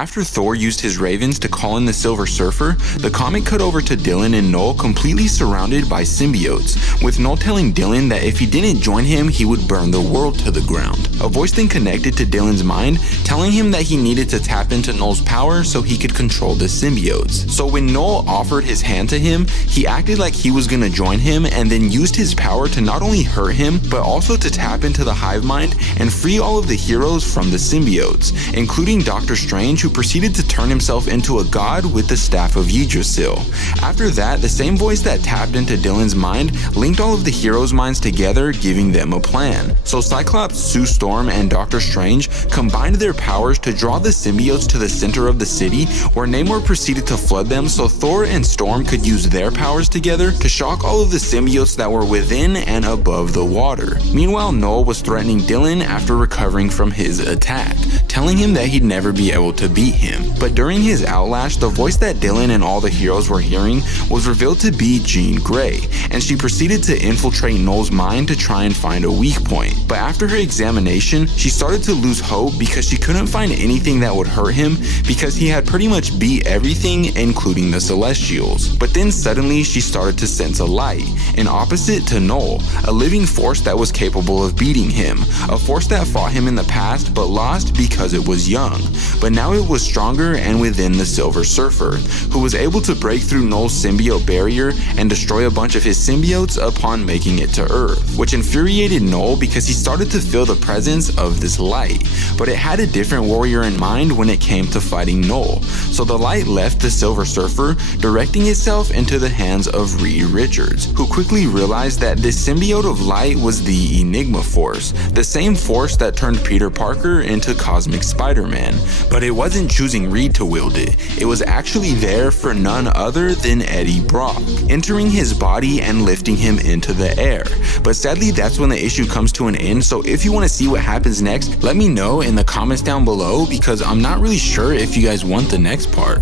After Thor used his ravens to call in the Silver Surfer, the comic cut over to Dylan and Null completely surrounded by symbiotes, with Null telling Dylan that if he didn't join him, he would burn the world to the ground. A voice then connected to Dylan's mind, telling him that he needed to tap into Null's power so he could control the symbiotes. So when Null offered his hand to him, he acted like he was gonna join him and then used his power to not only hurt him, but also to tap into the hive mind and free all of the heroes from the symbiotes, including Doctor Strange, who proceeded to turn himself into a god with the staff of Yggdrasil. After that, the same voice that tapped into Dylan's mind linked all of the heroes' minds together, giving them a plan. So Cyclops, Sue Storm, and Doctor Strange combined their powers to draw the symbiotes to the center of the city, where Namor proceeded to flood them so Thor and Storm could use their powers together to shock all of the symbiotes that were within and above the water. Meanwhile, Null was threatening Dylan after recovering from his attack, telling him that he'd never be able to beat him. But during his outlash, the voice that Dylan and all the heroes were hearing was revealed to be Jean Grey, and she proceeded to infiltrate Null's mind to try and find a weak point. But after her examination, she started to lose hope because she couldn't find anything that would hurt him because he had pretty much beat everything, including the Celestials. But then suddenly she started to sense a light, an opposite to Null, a living force that was capable of beating him, a force that fought him in the past but lost because it was young. But now it was stronger and within the Silver Surfer, who was able to break through Null's symbiote barrier and destroy a bunch of his symbiotes upon making it to Earth, which infuriated Null because he started to feel the presence of this light, but it had a different warrior in mind when it came to fighting Null. So the light left the Silver Surfer, directing itself into the hands of Reed Richards, who quickly realized that this symbiote of light was the Enigma Force, the same force that turned Peter Parker into Cosmic Spider-Man. But it wasn't choosing Reed to wield it, it was actually there for none other than Eddie Brock, entering his body and lifting him into the air. But sadly, that's when the issue comes to an end, so if you want to see what happens next, let me know in the comments down below because I'm not really sure if you guys want the next part.